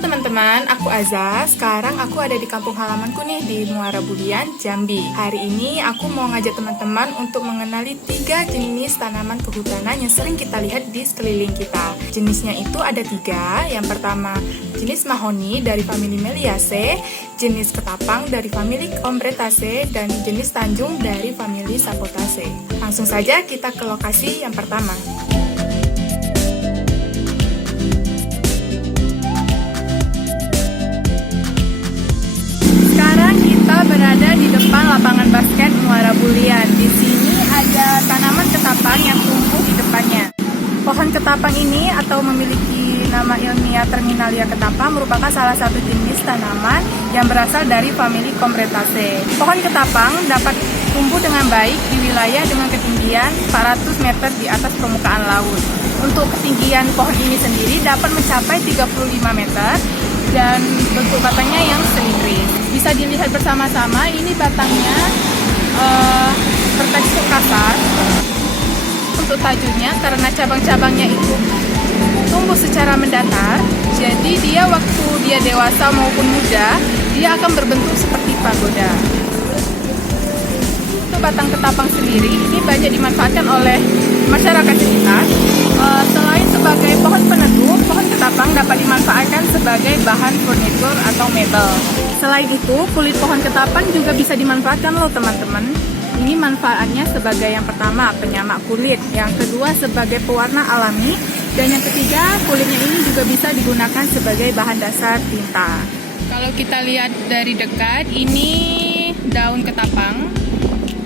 teman-teman, aku Aza. Sekarang aku ada di kampung halamanku nih di Muara Budian, Jambi. Hari ini aku mau ngajak teman-teman untuk mengenali 3 jenis tanaman kehutanan yang sering kita lihat di sekeliling kita. Jenisnya itu ada 3. Yang pertama, jenis mahoni dari famili Meliaceae, jenis ketapang dari famili Combretaceae, dan jenis tanjung dari famili Sapothaceae. Langsung saja kita ke lokasi yang pertama. Berada di depan lapangan basket Muara Budian. Di sini ada tanaman ketapang yang tumbuh di depannya. Pohon ketapang ini atau memiliki nama ilmiah Terminalia ketapang merupakan salah satu jenis tanaman yang berasal dari famili Combretaceae. Pohon ketapang dapat tumbuh dengan baik di wilayah dengan ketinggian 400 meter di atas permukaan laut. Untuk ketinggian pohon ini sendiri dapat mencapai 35 meter dan bentuk batangnya yang selindris. Bisa dilihat bersama-sama, ini batangnya bertekstur kasar. Untuk tajuknya, karena cabang-cabangnya itu tumbuh secara mendatar, jadi dia waktu dia dewasa maupun muda, dia akan berbentuk seperti pagoda. Untuk batang ketapang sendiri, ini banyak dimanfaatkan oleh masyarakat sekitar. Selain sebagai pohon peneduh, pohon ketapang dapat dimanfaatkan sebagai bahan furnitur atau mebel. Selain itu, kulit pohon ketapang juga bisa dimanfaatkan loh teman-teman. Ini manfaatnya sebagai yang pertama, penyamak kulit. Yang kedua, sebagai pewarna alami. Dan yang ketiga, kulitnya ini juga bisa digunakan sebagai bahan dasar tinta. Kalau kita lihat dari dekat, ini daun ketapang.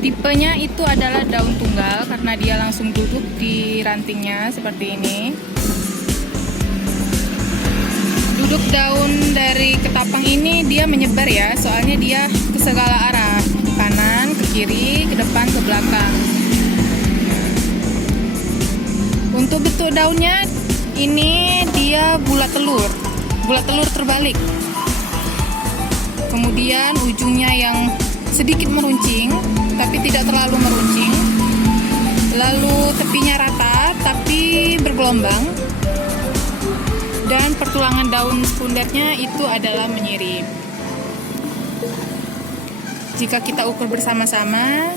Tipenya itu adalah daun tunggal karena dia langsung duduk di rantingnya seperti ini. Duduk daun dari ketapang ini dia menyebar ya, soalnya dia ke segala arah, ke kanan, ke kiri, ke depan, ke belakang. Untuk bentuk daunnya ini dia bulat telur terbalik. Kemudian ujungnya yang sedikit meruncing, tapi tidak terlalu meruncing. Lalu tepinya rata, tapi bergelombang. Dan pertulangan daun sekundernya itu adalah menyirip. Jika kita ukur bersama-sama,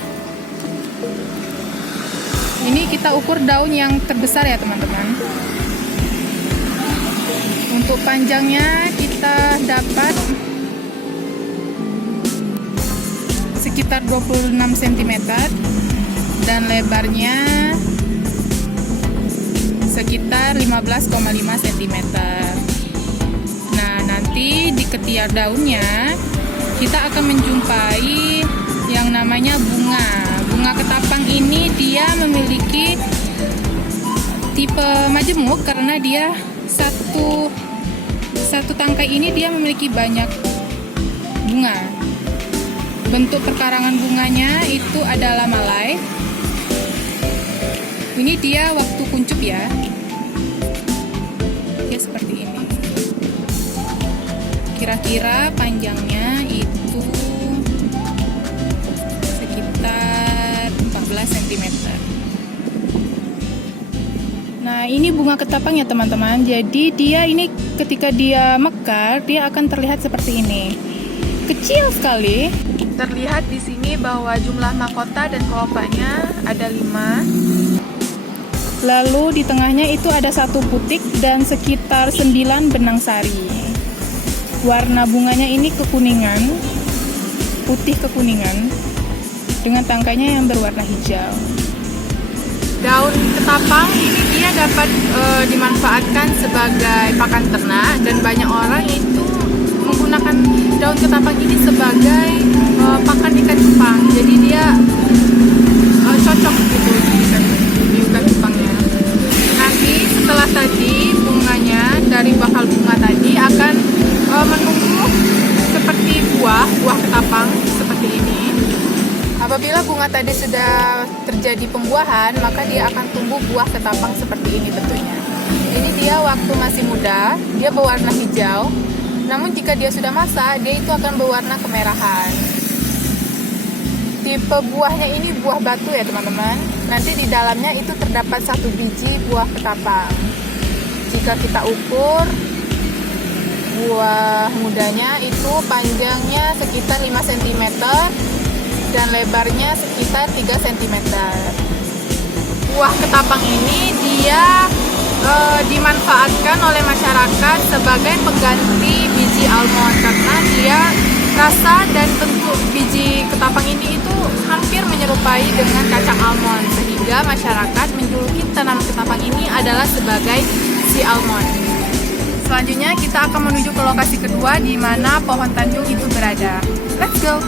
ini kita ukur daun yang terbesar ya teman-teman. Untuk panjangnya kita dapat sekitar 26 cm dan lebarnya sekitar 15,5 cm. Nah, nanti di ketiak daunnya kita akan menjumpai yang namanya bunga. Bunga ketapang ini dia memiliki tipe majemuk karena dia satu tangkai ini dia memiliki banyak bunga. Bentuk perkarangan bunganya itu adalah malai. Ini dia waktu kuncup ya. Ya seperti ini. Kira-kira panjangnya itu sekitar 14 cm. Nah, ini bunga ketapang ya teman-teman. Jadi dia ini ketika dia mekar, dia akan terlihat seperti ini. Kecil sekali. Terlihat di sini bahwa jumlah mahkota dan kelopaknya ada 5. Lalu di tengahnya itu ada 1 putik dan sekitar 9 benang sari. Warna bunganya ini kekuningan, putih kekuningan, dengan tangkainya yang berwarna hijau. Daun ketapang ini dia dapat dimanfaatkan sebagai pakan ternak dan banyak orang itu menggunakan daun ketapang ini sebagai pakan ikan cupang. Jadi dia cocok gitu di ikan cupangnya. Nanti setelah tadi bunganya dari bakal bunga tadi akan menumbuh seperti buah ketapang seperti ini. Apabila bunga tadi sudah terjadi pembuahan, maka dia akan tumbuh buah ketapang seperti ini bentuknya. Ini dia waktu masih muda, dia berwarna hijau. Namun jika dia sudah masak, dia itu akan berwarna kemerahan. Tipe buahnya ini buah batu ya teman-teman. Nanti di dalamnya itu terdapat 1 biji buah ketapang. Jika kita ukur, buah mudanya itu panjangnya sekitar 5 cm dan lebarnya sekitar 3 cm. Buah ketapang ini dia dimanfaatkan oleh masyarakat sebagai pengganti biji almond karena dia rasa dan bentuk biji ketapang ini itu hampir menyerupai dengan kacang almond, sehingga masyarakat menjuluki tanaman ketapang ini adalah sebagai si almond. Selanjutnya kita akan menuju ke lokasi kedua di mana pohon tanjung itu berada. Let's go!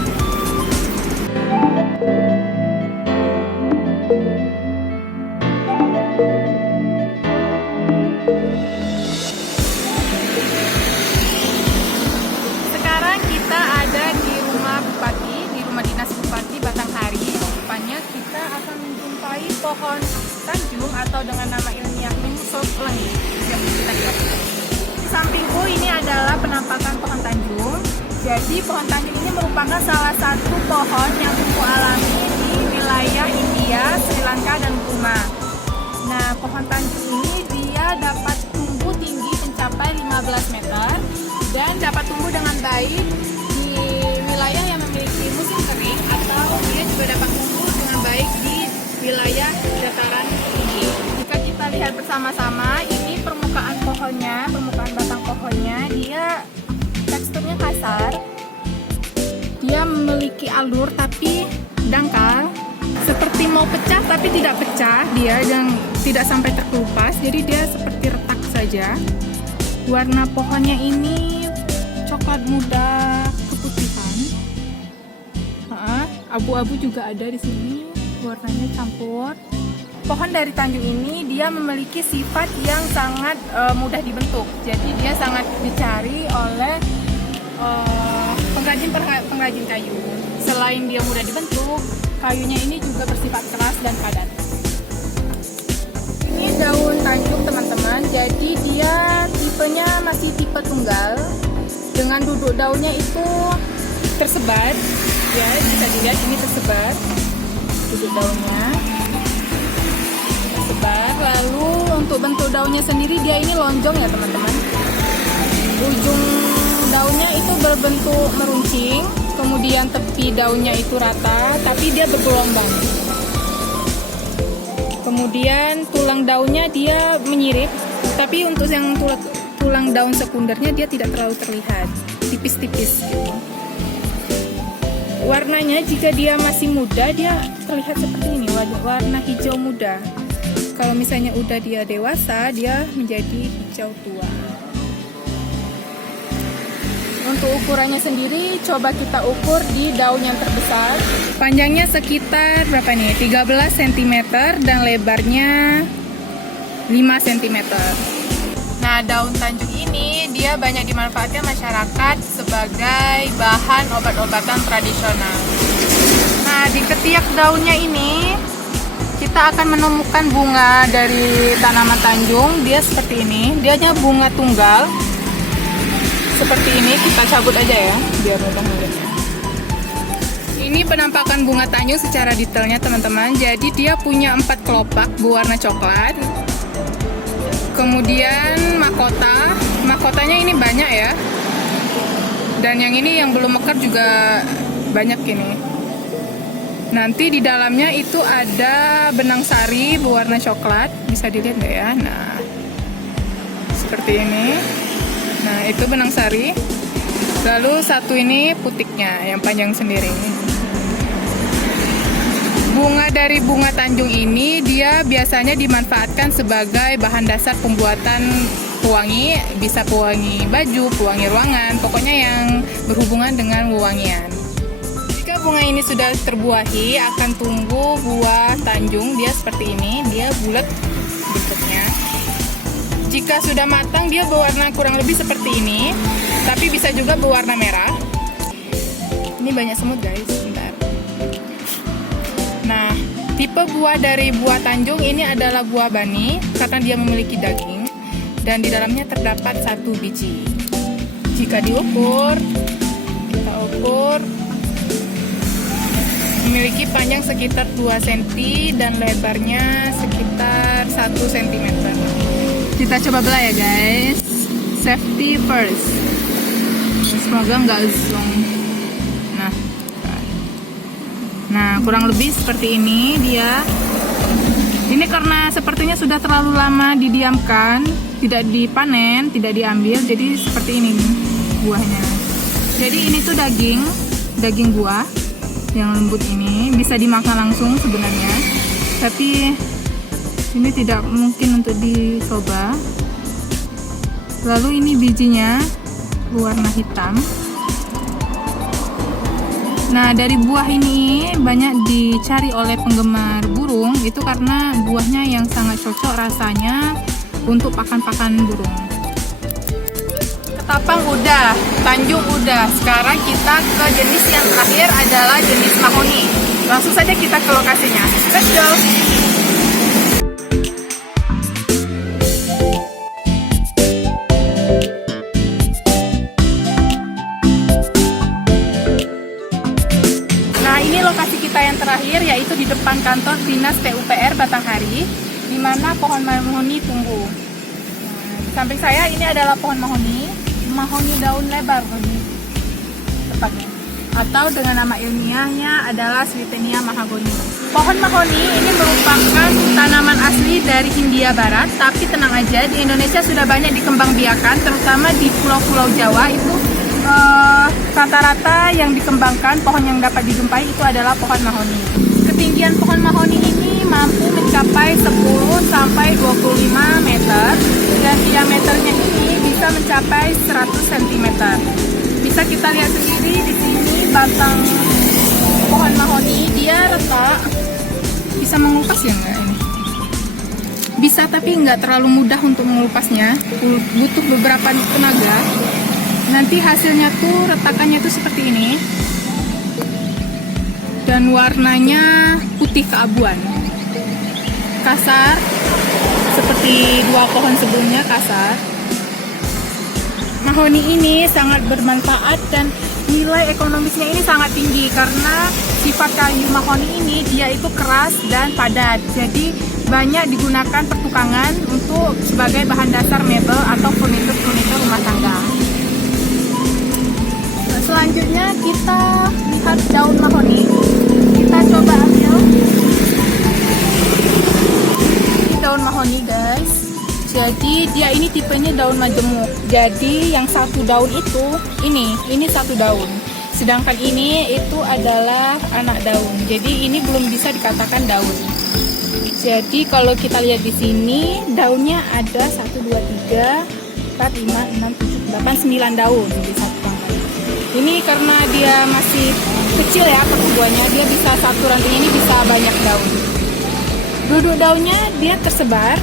Sekarang kita ada di rumah Bupati, di rumah dinas Bupati Batanghari. Depannya kita akan menjumpai pohon tanjung atau dengan nama ilmiah Mimosa Pelangi. Yuk, kita lihat. Di sampingku ini adalah penampakan pohon tanjung. Jadi pohon tanjung ini merupakan salah satu pohon yang tumbuh alami di wilayah India, Sri Lanka, dan Burma. Nah, pohon tanjung ini dia dapat tumbuh tinggi mencapai 15 meter dan dapat tumbuh dengan baik di wilayah yang memiliki musim kering, atau dia juga dapat tumbuh dengan baik di wilayah dataran tinggi. Jika kita lihat bersama-sama, ini permukaan pohonnya, permukaan batang pohonnya, dia teksturnya kasar. Dia memiliki alur tapi dangkal, seperti mau pecah tapi tidak pecah dia, dan tidak sampai terkelupas, jadi dia seperti retak saja. Warna pohonnya ini coklat muda keputihan, abu-abu juga ada di sini, warnanya campur. Pohon dari tanjung ini dia memiliki sifat yang sangat mudah dibentuk, jadi dia sangat dicari oleh pengrajin kayu. Selain dia mudah dibentuk, kayunya ini juga bersifat keras dan padat. Ini daun tanjung teman-teman, jadi dia tipenya masih tipe tunggal. Dengan duduk daunnya itu tersebar, ya bisa dilihat ini tersebar duduk daunnya, tersebar. Lalu untuk bentuk daunnya sendiri dia ini lonjong ya teman-teman. Ujung daunnya itu berbentuk meruncing, kemudian tepi daunnya itu rata, tapi dia bergelombang. Kemudian tulang daunnya dia menyirip, tapi untuk yang tulang daun sekundernya dia tidak terlalu terlihat, tipis-tipis gitu. Warnanya jika dia masih muda dia terlihat seperti ini, warna hijau muda. Kalau misalnya udah dia dewasa, dia menjadi hijau tua. Untuk ukurannya sendiri, coba kita ukur di daun yang terbesar. Panjangnya sekitar berapa nih? 13 cm dan lebarnya 5 cm. Nah, daun tanjung ini dia banyak dimanfaatkan masyarakat sebagai bahan obat-obatan tradisional. Nah, di ketiak daunnya ini kita akan menemukan bunga dari tanaman tanjung. Dia seperti ini, dia hanya bunga tunggal. Seperti ini, kita cabut aja ya, biar mudah melihatnya. Ini penampakan bunga tanjung secara detailnya teman-teman. Jadi dia punya 4 kelopak berwarna coklat. Kemudian mahkotanya ini banyak ya. Dan yang ini yang belum mekar juga banyak ini. Nanti di dalamnya itu ada benang sari berwarna coklat, bisa dilihat nggak ya? Nah, seperti ini. Nah, itu benang sari. Lalu satu ini putiknya yang panjang sendiri. Bunga dari bunga tanjung ini dia biasanya dimanfaatkan sebagai bahan dasar pembuatan pewangi, bisa pewangi baju, pewangi ruangan, pokoknya yang berhubungan dengan wewangian. Jika bunga ini sudah terbuahi, akan tumbuh buah tanjung, dia seperti ini, dia bulat bentuknya. Jika sudah matang, dia berwarna kurang lebih seperti ini, tapi bisa juga berwarna merah. Ini banyak semut guys, bentar. Nah, tipe buah dari buah tanjung ini adalah buah bani karena dia memiliki daging dan di dalamnya terdapat 1 biji. Jika diukur, kita ukur, memiliki panjang sekitar 2 cm dan lebarnya sekitar 1 cm. Kita coba belah ya guys. Safety first. Semoga nggak zoom. Nah, kurang lebih seperti ini dia. Ini karena sepertinya sudah terlalu lama didiamkan, tidak dipanen, tidak diambil, jadi seperti ini buahnya. Jadi ini tuh daging buah yang lembut ini, bisa dimakan langsung sebenarnya. Tapi ini tidak mungkin untuk dicoba. Lalu ini bijinya berwarna hitam. Nah, dari buah ini banyak dicari oleh penggemar burung itu karena buahnya yang sangat cocok rasanya untuk pakan-pakan burung. Ketapang udah, Tanjung udah. Sekarang kita ke jenis yang terakhir adalah jenis mahoni. Langsung saja kita ke lokasinya. Let's go! Lokasi kita yang terakhir yaitu di depan kantor Dinas PUPR Batanghari, di mana pohon mahoni tumbuh. Di samping saya ini adalah pohon mahoni daun lebar lebih tepatnya, atau dengan nama ilmiahnya adalah Swietenia mahagoni. Pohon mahoni ini merupakan tanaman asli dari Hindia Barat, tapi tenang aja, di Indonesia sudah banyak dikembangbiakan, terutama di pulau-pulau Jawa itu. Rata-rata yang dikembangkan pohon yang dapat dijumpai itu adalah pohon mahoni. Ketinggian pohon mahoni ini mampu mencapai 10 sampai 25 meter dan diameternya ini bisa mencapai 100 cm. Bisa kita lihat sendiri di sini batang pohon mahoni, dia retak. Bisa mengupas ya enggak ini? Bisa, tapi nggak terlalu mudah untuk mengupasnya, butuh beberapa tenaga. Nanti hasilnya tuh retakannya tuh seperti ini dan warnanya putih keabuan, kasar seperti dua pohon sebelumnya, kasar. Mahoni ini sangat bermanfaat dan nilai ekonomisnya ini sangat tinggi karena sifat kayu mahoni ini dia itu keras dan padat, jadi banyak digunakan pertukangan untuk sebagai bahan dasar mebel atau furnitur rumah tangga. Selanjutnya kita lihat daun mahoni. Kita coba ambil. Ini daun mahoni guys. Jadi dia ini tipenya daun majemuk. Jadi yang satu daun itu ini satu daun. Sedangkan ini itu adalah anak daun. Jadi ini belum bisa dikatakan daun. Jadi kalau kita lihat di sini daunnya ada 1, 2, 3, 4, 5, 6, 7, 8, 9 daun di satu tangkai. Ini karena dia masih kecil ya pertumbuhannya, dia bisa satu ranting ini bisa banyak daun. Duduk daunnya dia tersebar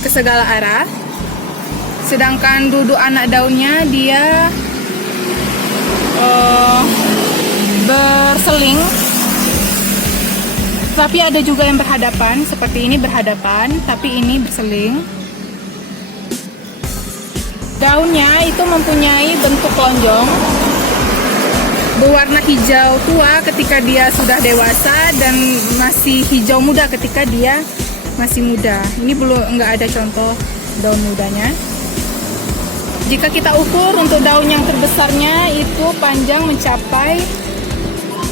ke segala arah. Sedangkan duduk anak daunnya dia berseling. Tapi ada juga yang berhadapan, seperti ini berhadapan, tapi ini berseling. Daunnya itu mempunyai bentuk lonjong, berwarna hijau tua ketika dia sudah dewasa dan masih hijau muda ketika dia masih muda. Ini belum nggak ada contoh daun mudanya. Jika kita ukur untuk daun yang terbesarnya itu panjang mencapai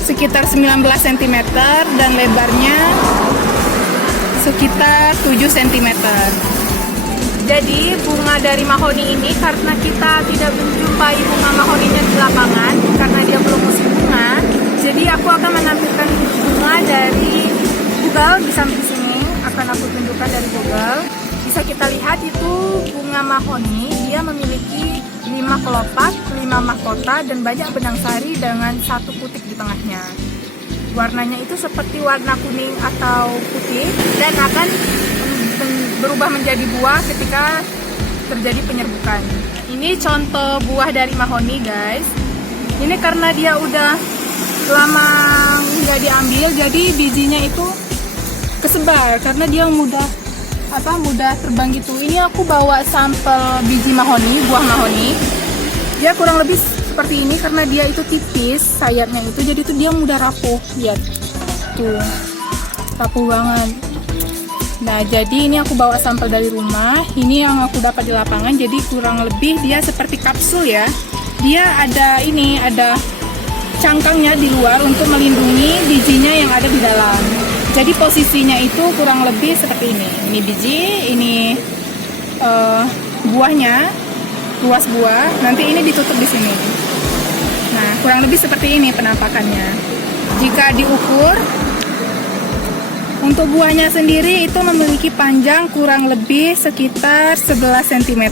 sekitar 19 cm dan lebarnya sekitar 7 cm. Jadi bunga dari mahoni ini karena kita tidak menjumpai bunga mahoninya di lapangan karena dia belum musim bunga, jadi aku akan menampilkan bunga dari Google. Di samping sini akan aku tunjukkan dari Google. Bisa kita lihat itu bunga mahoni, dia memiliki 5 kelopak, 5 mahkota dan banyak benang sari dengan 1 putik di tengahnya. Warnanya itu seperti warna kuning atau putih dan akan berubah menjadi buah ketika terjadi penyerbukan. Ini contoh buah dari mahoni guys. Ini karena dia udah lama nggak diambil, jadi bijinya itu kesebar karena dia mudah terbang gitu. Ini aku bawa sampel biji mahoni, buah mahoni. Dia kurang lebih seperti ini karena dia itu tipis sayapnya itu, jadi itu dia mudah rapuh. Lihat tuh, rapuh banget. Nah, jadi ini aku bawa sampel dari rumah. Ini yang aku dapat di lapangan. Jadi kurang lebih dia seperti kapsul ya. Dia ada cangkangnya di luar untuk melindungi bijinya yang ada di dalam. Jadi posisinya itu kurang lebih seperti ini. Ini biji, ini buahnya, ruas buah. Nanti ini ditutup di sini. Nah, kurang lebih seperti ini penampakannya. Jika diukur, untuk buahnya sendiri itu memiliki panjang kurang lebih sekitar 11 cm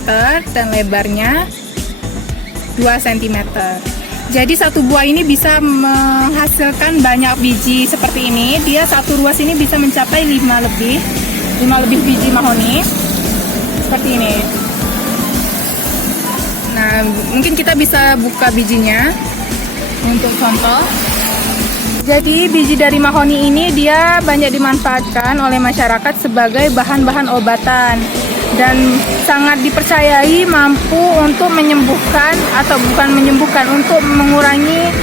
dan lebarnya 2 cm. Jadi satu buah ini bisa menghasilkan banyak biji seperti ini. Dia satu ruas ini bisa mencapai 5 lebih biji mahoni. Seperti ini. Nah, mungkin kita bisa buka bijinya untuk contoh. Jadi biji dari mahoni ini dia banyak dimanfaatkan oleh masyarakat sebagai bahan-bahan obatan dan sangat dipercayai mampu untuk menyembuhkan atau bukan menyembuhkan, untuk mengurangi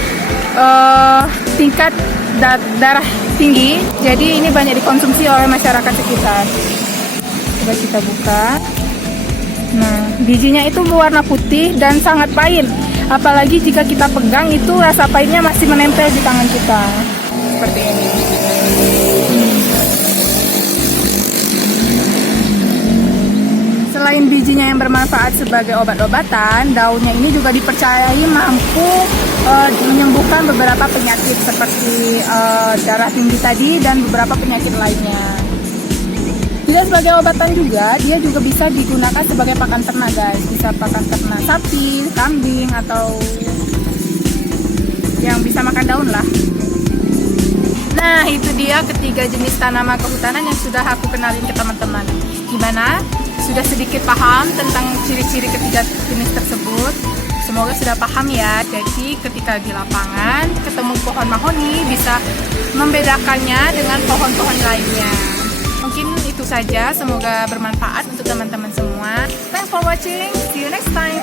tingkat darah tinggi. Jadi ini banyak dikonsumsi oleh masyarakat sekitar. Coba kita buka. Nah, bijinya itu berwarna putih dan sangat pahit. Apalagi jika kita pegang itu rasa pahitnya masih menempel di tangan kita. Seperti ini. Selain bijinya yang bermanfaat sebagai obat-obatan, daunnya ini juga dipercayai mampu menyembuhkan beberapa penyakit seperti darah tinggi tadi dan beberapa penyakit lainnya. Tidak sebagai obatan juga, dia juga bisa digunakan sebagai pakan ternak guys. Bisa pakan ternak sapi, kambing, atau yang bisa makan daun lah. Nah, itu dia ketiga jenis tanaman kehutanan yang sudah aku kenalin ke teman-teman. Gimana? Sudah sedikit paham tentang ciri-ciri ketiga jenis tersebut? Semoga sudah paham ya. Jadi ketika di lapangan ketemu pohon mahoni, bisa membedakannya dengan pohon-pohon lainnya. Mungkin itu saja, semoga bermanfaat untuk teman-teman semua. Thanks for watching, see you next time.